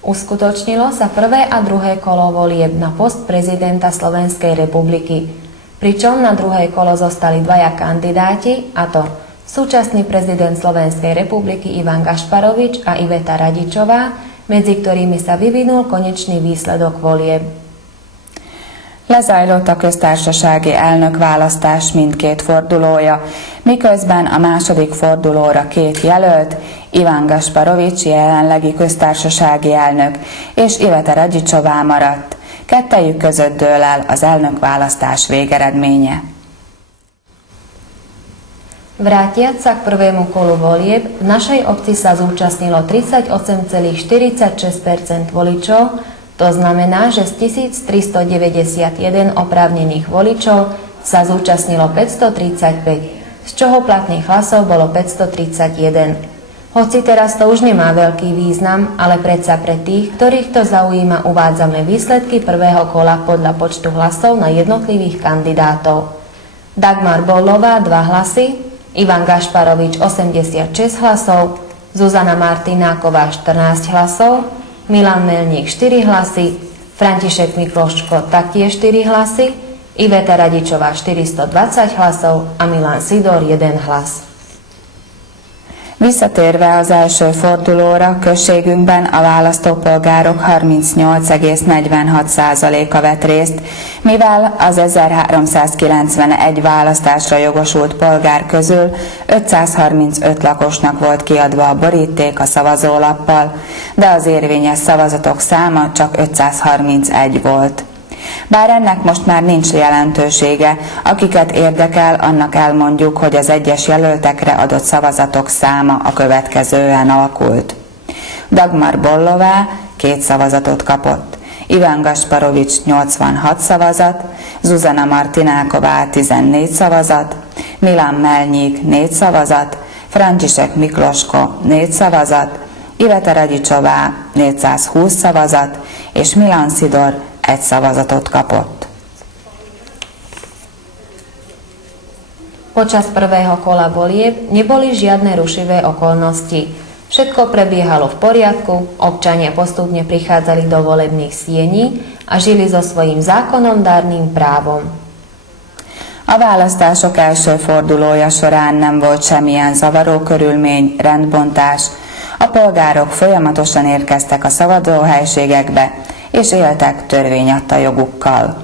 Uskutočnilo sa prvé a druhé kolo volieb na post prezidenta Slovenskej republiky, pričom na druhé kolo zostali dvaja kandidáti, a to súčasný prezident Slovenskej republiky Ivan Gašparovič a Iveta Radičová, medzi ktorými sa vyvinul konečný výsledok volieb. Lezajlott a köztársasági elnökválasztás mindkét fordulója, miközben a második fordulóra két jelölt, Ivan Gašparovič jelenlegi köztársasági elnök és Iveta Radičová maradt. Kettejük között dől el az elnökválasztás végeredménye. Vrátiac sa k prvému kolu volieb, v našej obci sa zúčastnilo 38,46% voličov, to znamená, že z 1391 oprávnených voličov sa zúčastnilo 535, z čoho platných hlasov bolo 531. Hoci teraz to už nemá veľký význam, ale predsa pre tých, ktorých to zaujíma, uvádzame výsledky prvého kola podľa počtu hlasov na jednotlivých kandidátov. Dagmar Bollová 2 hlasy, Ivan Gašparovič 86 hlasov, Zuzana Martináková 14 hlasov, Milan Melník 4 hlasy, František Mikloško taktiež 4 hlasy, Iveta Radičová 420 hlasov a Milan Sidor 1 hlas. Visszatérve az első fordulóra, községünkben a választópolgárok 38,46%-a vett részt, mivel az 1391 választásra jogosult polgár közül 535 lakosnak volt kiadva a boríték a szavazólappal, de az érvényes szavazatok száma csak 531 volt. Bár ennek most már nincs jelentősége, akiket érdekel, annak elmondjuk, hogy az egyes jelöltekre adott szavazatok száma a következően alakult. Dagmar Bollová 2 szavazatot kapott, Ivan Gašparovič 86 szavazat, Zuzana Martináková 14 szavazat, Milan Melnyik 4 szavazat, František Mikloško 4 szavazat, Iveta Radičová 420 szavazat, és Milan Sidor 1 szavazatot kapott. Počas prvého kola volieb neboli žiadne rušivé okolnosti. Všetko prebiehalo v poriadku, občania postupne prichádzali do volebných siení a žili so svojím zákonodárnym právom. A választások első fordulója során nem volt semmilyen zavaró körülmény, rendbontás. A polgárok folyamatosan érkeztek a szavazóhelységekbe, és éltek törvény adta jogukkal.